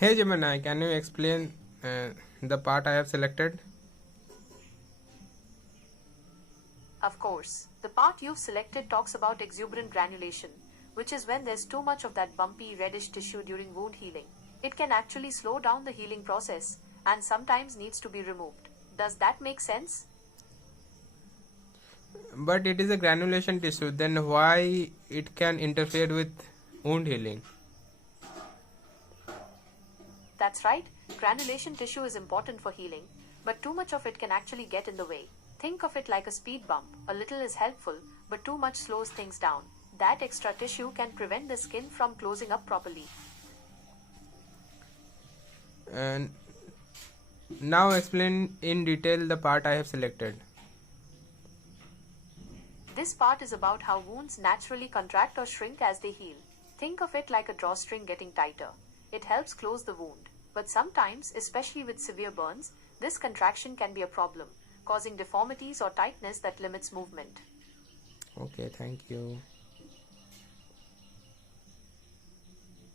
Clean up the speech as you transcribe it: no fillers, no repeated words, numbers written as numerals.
Hey Gemini, can you explain the part I have selected? Of course, the part you've selected talks about exuberant granulation, which is when there's too much of that bumpy reddish tissue during wound healing. It can actually slow down the healing process and sometimes needs to be removed. Does that make sense? But it is a granulation tissue, then why it can interfere with wound healing? That's right, granulation tissue is important for healing, but too much of it can actually get in the way. Think of it like a speed bump. A little is helpful, but too much slows things down. That extra tissue can prevent the skin from closing up properly. And now explain in detail the part I have selected. This part is about how wounds naturally contract or shrink as they heal. Think of it like a drawstring getting tighter. It helps close the wound. But sometimes, especially with severe burns, this contraction can be a problem, causing deformities or tightness that limits movement. Okay, thank you.